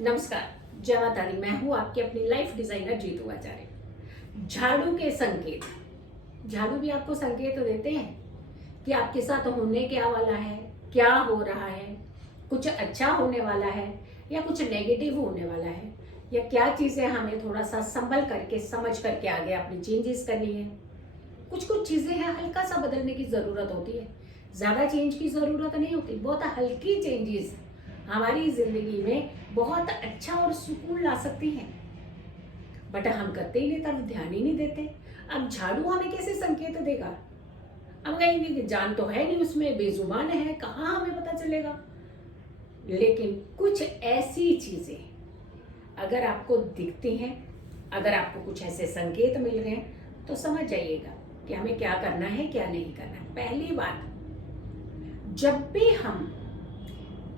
नमस्कार, जय माता दी। मैं हूँ आपकी अपनी लाइफ डिजाइनर जीतू आचार्य। झाड़ू के संकेत। झाड़ू भी आपको संकेत देते हैं कि आपके साथ होने क्या वाला है, क्या हो रहा है, कुछ अच्छा होने वाला है या कुछ नेगेटिव होने वाला है, या क्या चीजें हमें थोड़ा सा संभल करके समझ करके आगे अपनी चेंजेस करनी है। कुछ कुछ चीजें हैं हल्का सा बदलने की जरूरत होती है, ज्यादा चेंज की जरूरत नहीं होती। बहुत हल्की चेंजेस हमारी जिंदगी में बहुत अच्छा और सुकून ला सकती हैं, बट हम करते ही नहीं, तरफ ध्यान ही नहीं देते। अब झाड़ू हमें कैसे संकेत देगा? हम कहेंगे कि जान तो है नहीं उसमें, बेजुबान है, कहाँ हमें पता चलेगा। लेकिन कुछ ऐसी चीजें अगर आपको दिखती हैं, अगर आपको कुछ ऐसे संकेत मिल रहे हैं, तो समझ जाइएगा कि हमें क्या करना है, क्या नहीं करना है। पहली बात, जब भी हम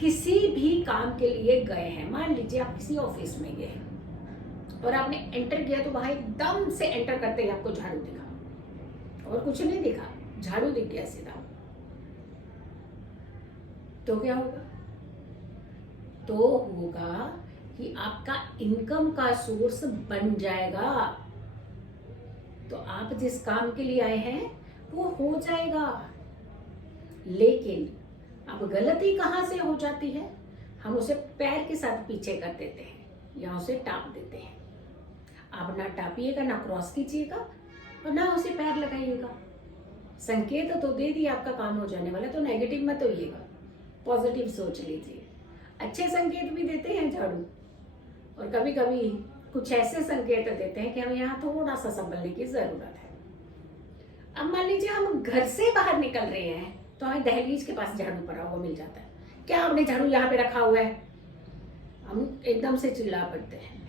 किसी भी काम के लिए गए हैं, मान लीजिए आप किसी ऑफिस में गए और आपने एंटर किया, तो वहां एकदम से एंटर करते ही आपको झाड़ू दिखा और कुछ नहीं दिखा, झाड़ू दिख गया सीधा, तो क्या होगा? तो होगा कि आपका इनकम का सोर्स बन जाएगा। तो आप जिस काम के लिए आए हैं वो हो जाएगा। लेकिन अब गलती कहां से हो जाती है? हम उसे पैर के साथ पीछे कर देते हैं या उसे टाप देते हैं। आप ना टापिएगा, ना क्रॉस कीजिएगा और ना उसे पैर लगाइएगा। संकेत तो दे दिया आपका काम हो जाने वाला, तो नेगेटिव मत होइएगा, पॉजिटिव सोच लीजिए। अच्छे संकेत भी देते हैं झाड़ू, और कभी कभी कुछ ऐसे संकेत देते हैं कि हमें यहाँ थोड़ा सा संभलने की जरूरत है। अब मान लीजिए हम घर से बाहर निकल रहे हैं, तो हमें दहलीज के पास झाड़ू पड़ा हुआ मिल जाता है। क्या आपने झाड़ू यहाँ पे रखा हुआ है? हम एकदम से चिल्ला पड़ते हैं।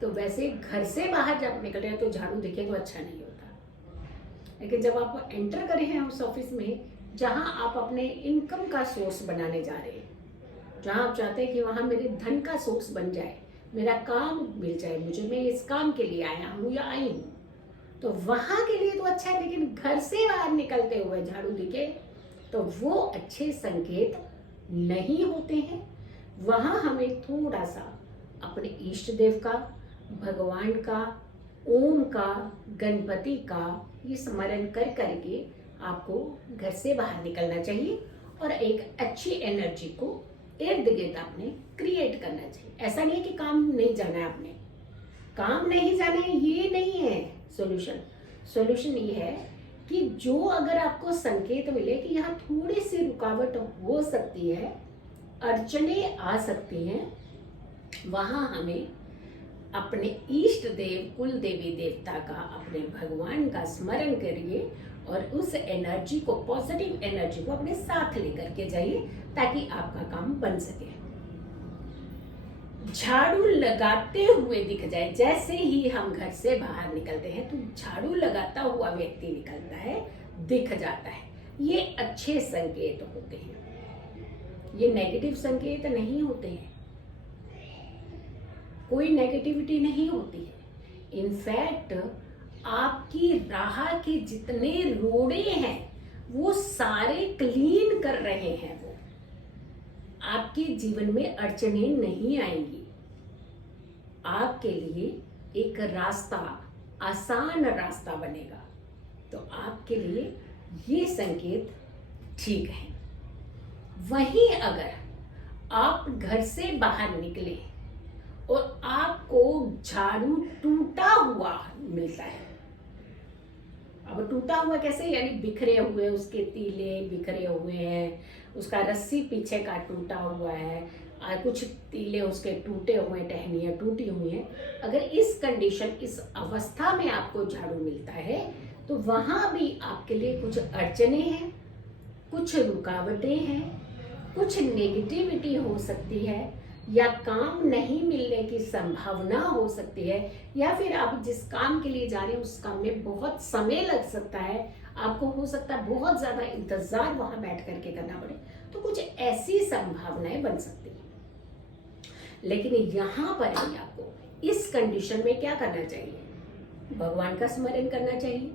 तो वैसे घर से बाहर जब निकल रहे हैं तो झाड़ू दिखे तो अच्छा नहीं होता। लेकिन जब आप एंटर करे हैं उस ऑफिस में जहां आप अपने इनकम का सोर्स बनाने जा रहे हैं, जहां आप चाहते हैं कि वहां मेरे धन का सोर्स बन जाए, मेरा काम मिल जाए, मुझे, मैं इस काम के लिए आया हूँ या आई हूँ, तो वहां के लिए तो अच्छा है। लेकिन घर से बाहर निकलते हुए झाड़ू दिखे तो वो अच्छे संकेत नहीं होते हैं। वहां हमें थोड़ा सा अपने इष्ट देव का, भगवान का, ओम का, गणपति का ये स्मरण कर करके आपको घर से बाहर निकलना चाहिए और एक अच्छी एनर्जी को इर्द गिर्द आपने क्रिएट करना चाहिए। ऐसा नहीं है कि काम नहीं जाना है, आपने काम नहीं जाना है, ये नहीं है सॉल्यूशन। सॉल्यूशन ये है कि जो अगर आपको संकेत मिले कि यहाँ थोड़ी सी रुकावट हो सकती है, अड़चने आ सकती हैं, वहां हमें अपने इष्ट देव, कुल देवी देवता का, अपने भगवान का स्मरण करिए और उस एनर्जी को, पॉजिटिव एनर्जी को अपने साथ लेकर के जाइए ताकि आपका काम बन सके। झाड़ू लगाते हुए दिख जाए, जैसे ही हम घर से बाहर निकलते हैं तो झाड़ू लगाता हुआ व्यक्ति निकलता है, दिख जाता है, ये अच्छे संकेत होते हैं, ये नेगेटिव संकेत नहीं होते हैं। कोई नेगेटिविटी नहीं होती है। इनफैक्ट आपकी राह के जितने रोड़े हैं वो सारे क्लीन कर रहे हैं। वो आपके जीवन में अड़चने नहीं आएंगी। आपके लिए एक रास्ता, आसान रास्ता बनेगा। तो आपके लिए ये संकेत ठीक है। वहीं अगर आप घर से बाहर निकले और आपको झाड़ू टूटा हुआ मिलता है, अब टूटा हुआ कैसे, यानी बिखरे हुए, उसके तीले बिखरे हुए हैं, उसका रस्सी पीछे का टूटा हुआ है, कुछ तीले उसके टूटे हुए, टहनियाँ टूटी हुई हैं। अगर इस कंडीशन, इस अवस्था में आपको झाड़ू मिलता है तो वहां भी आपके लिए कुछ अड़चने हैं, कुछ रुकावटें हैं, कुछ नेगेटिविटी हो सकती है, या काम नहीं मिलने की संभावना हो सकती है, या फिर आप जिस काम के लिए जा रहे हैं उस काम में बहुत समय लग सकता है, आपको हो सकता है बहुत ज्यादा इंतजार वहां बैठ करके करना पड़े। तो कुछ ऐसी संभावनाएं बन सकती है। लेकिन यहां पर ही आपको इस कंडीशन में क्या करना चाहिए? भगवान का स्मरण करना चाहिए,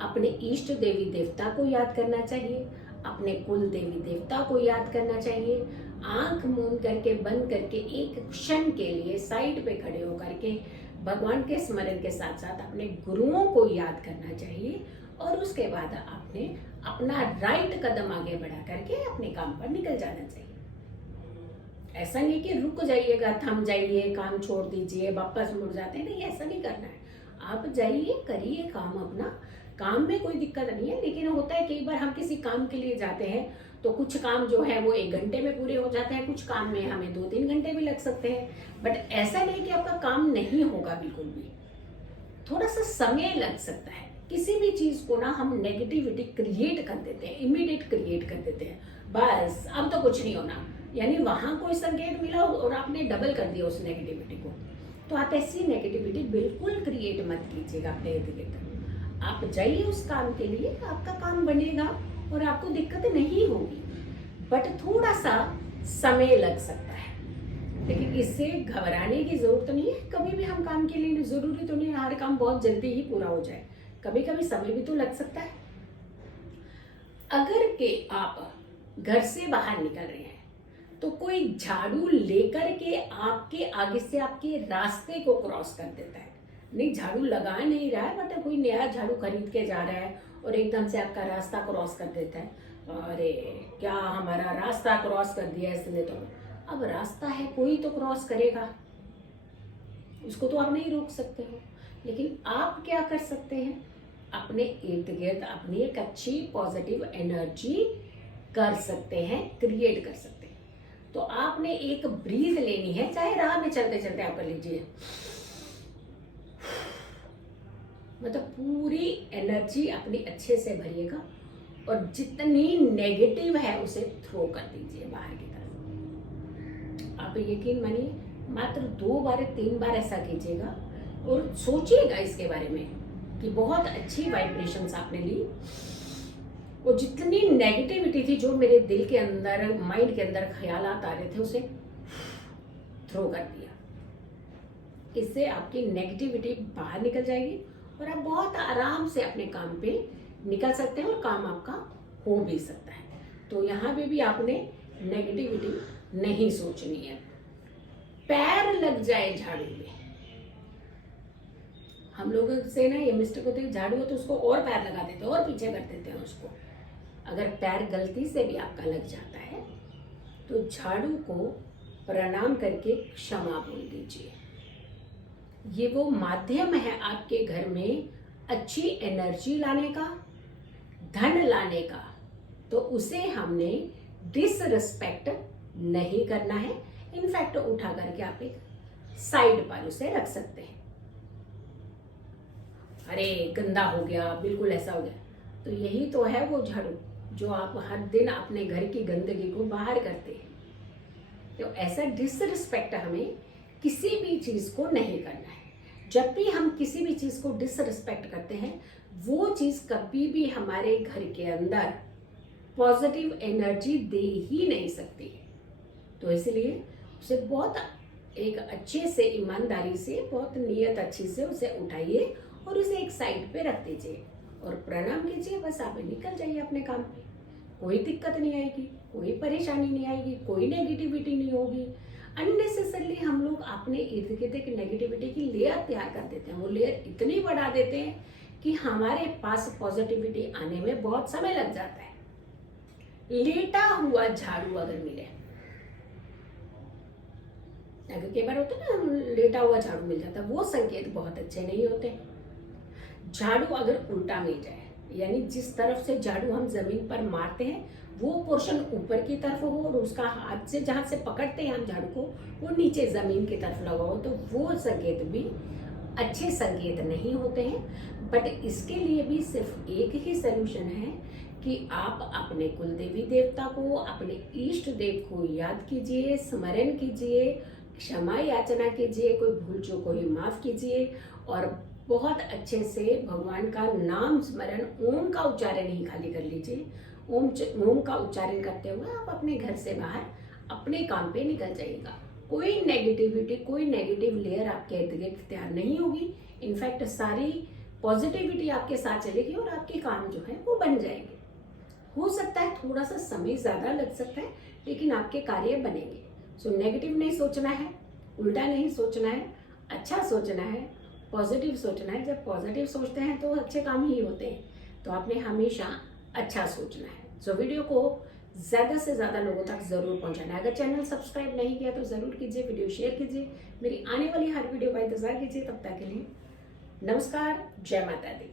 अपने इष्ट देवी देवता को याद करना चाहिए, अपने कुल देवी देवता को याद करना चाहिए, आंख आंख मूंद करके बंद करके एक क्षण के लिए साइड पे खड़े होकर के भगवान के स्मरण के साथ साथ अपने गुरुओं को याद करना चाहिए और उसके बाद आपने अपना राइट कदम आगे बढ़ा करके अपने काम पर निकल जाना चाहिए। ऐसा नहीं कि रुक जाइएगा, थम जाइए, काम छोड़ दीजिए, वापस मुड़ जाते हैं, नहीं, ऐसा नहीं करना है। आप जाइए, करिए काम अपना, काम में कोई दिक्कत नहीं है। लेकिन होता है कई बार हम किसी काम के लिए जाते हैं तो कुछ काम जो है वो 1 घंटे में पूरे हो जाते हैं, कुछ काम में हमें 2-3 घंटे भी लग सकते हैं। बट ऐसा नहीं कि आपका काम नहीं होगा, बिल्कुल भी थोड़ा सा समय लग सकता है। किसी भी चीज को ना हम नेगेटिविटी क्रिएट कर देते हैं, इमीडिएट क्रिएट कर देते हैं, बस अब तो कुछ नहीं होना, यानी वहां कोई संकेत मिला और आपने डबल कर दिया उस नेगेटिविटी को। तो आप ऐसी नेगेटिविटी बिल्कुल क्रिएट मत कीजिएगा अपने इर्द गिर्द। आप जाइए उस काम के लिए, आपका काम बनेगा और आपको दिक्कत नहीं होगी, बट थोड़ा सा समय लग सकता है। लेकिन इससे घबराने की जरूरत नहीं है। कभी भी हम काम के लिए, जरूरी तो नहीं है हर काम बहुत जल्दी ही पूरा हो जाए, कभी कभी समय भी तो लग सकता है। अगर के आप घर से बाहर निकल रहे हैं तो कोई झाड़ू लेकर के आपके आगे से आपके रास्ते को क्रॉस कर देता है, नहीं झाड़ू लगा नहीं रहा है बट कोई नया झाड़ू खरीद के जा रहा है और एकदम से आपका रास्ता क्रॉस कर देता है, अरे क्या हमारा रास्ता क्रॉस कर दिया इसने। तो अब रास्ता है, कोई तो क्रॉस करेगा, उसको तो आप नहीं रोक सकते हो। लेकिन आप क्या कर सकते हैं, अपने इर्द गिर्द अपनी एक अच्छी पॉजिटिव एनर्जी कर सकते हैं, क्रिएट कर सकते हैं। तो आपने एक ब्रीथ लेनी है, चाहे राह में चलते चलते आप कर लीजिए, मतलब पूरी एनर्जी अपनी अच्छे से भरिएगा और जितनी नेगेटिव है उसे थ्रो कर दीजिए बाहर की तरफ। आप यकीन मानिए मात्र 2 बार 3 बार ऐसा कीजिएगा और सोचिएगा इसके बारे में कि बहुत अच्छी वाइब्रेशंस आपने ली और जितनी नेगेटिविटी थी जो मेरे दिल के अंदर, माइंड के अंदर ख्यालात आ रहे थे, उसे थ्रो कर दिया। इससे आपकी नेगेटिविटी बाहर निकल जाएगी और आप बहुत आराम से अपने काम पे निकल सकते हैं और काम आपका हो भी सकता है। तो यहाँ पे भी आपने नेगेटिविटी नहीं सोचनी है। पैर लग जाए झाड़ू में, हम लोगों से ना ये मिस्टेक होती है, झाड़ू हो तो उसको और पैर लगा देते हैं और पीछे कर देते हैं उसको। अगर पैर गलती से भी आपका लग जाता है तो झाड़ू को प्रणाम करके क्षमा बोल दीजिए। ये वो माध्यम है आपके घर में अच्छी एनर्जी लाने का, धन लाने का। तो उसे हमने डिसरिस्पेक्ट नहीं करना है। इनफैक्ट उठा करके आप एक साइड पर उसे रख सकते हैं। अरे गंदा हो गया, बिल्कुल ऐसा हो गया, तो यही तो है वो झाड़ू जो आप हर दिन अपने घर की गंदगी को बाहर करते हैं। तो ऐसा डिसरिस्पेक्ट हमें किसी भी चीज को नहीं करना है। जब भी हम किसी भी चीज को डिसरिस्पेक्ट करते हैं, वो चीज कभी भी हमारे घर के अंदर पॉजिटिव एनर्जी दे ही नहीं सकती है। तो इसलिए उसे बहुत एक अच्छे से, ईमानदारी से, बहुत नियत अच्छी से उसे उठाइए और उसे एक साइड पे रख दीजिए और प्रणाम कीजिए। बस आप निकल जाइए अपने काम पे, कोई दिक्कत नहीं आएगी, कोई परेशानी नहीं आएगी, कोई नेगेटिविटी नहीं होगी। अननेसेसरली हम लोग अपने इर्द गिर्द एक नेगेटिविटी की लेयर तैयार कर देते हैं, वो लेयर इतनी बढ़ा देते हैं कि हमारे पास पॉजिटिविटी आने में बहुत समय लग जाता है। लेटा हुआ झाड़ू अगर मिले, अगर कई बार होता है ना लेटा हुआ झाड़ू मिल जाता है, वो संकेत बहुत अच्छे नहीं होते। झाड़ू अगर उल्टा मिल जाए, यानी जिस तरफ से झाड़ू हम जमीन पर मारते हैं वो पोर्शन ऊपर की तरफ हो और उसका हाथ से जहां से पकड़ते हैं हम झाड़ू को वो नीचे जमीन की तरफ लगा हो, तो वो संकेत भी अच्छे संकेत नहीं होते हैं। बट इसके लिए भी सिर्फ एक ही सलूशन है कि आप अपने कुल देवी देवता को, अपने इष्ट देव को याद कीजिए, स्मरण कीजिए, क्षमा याचना कीजिए, कोई भूल चूक को ही माफ कीजिए और बहुत अच्छे से भगवान का नाम स्मरण, ओम का उच्चारण ही खाली कर लीजिए। ओम का उच्चारण करते हुए आप अपने घर से बाहर अपने काम पे निकल जाइएगा। कोई नेगेटिविटी, कोई नेगेटिव लेयर आपके इर्द गिर्द तैयार नहीं होगी। इनफैक्ट सारी पॉजिटिविटी आपके साथ चलेगी और आपके काम जो है वो बन जाएंगे। हो सकता है थोड़ा सा समय ज्यादा लग सकता है, लेकिन आपके कार्य बनेंगे। सो नेगेटिव नहीं सोचना है, उल्टा नहीं सोचना है, अच्छा सोचना है, पॉजिटिव सोचना है। जब पॉजिटिव सोचते हैं तो अच्छे काम ही होते हैं, तो आपने हमेशा अच्छा सोचना है। सो वीडियो को ज़्यादा से ज़्यादा लोगों तक ज़रूर पहुंचाना है। अगर चैनल सब्सक्राइब नहीं किया तो ज़रूर कीजिए, वीडियो शेयर कीजिए, मेरी आने वाली हर वीडियो का इंतज़ार कीजिए। तब तक के लिए नमस्कार, जय माता दी।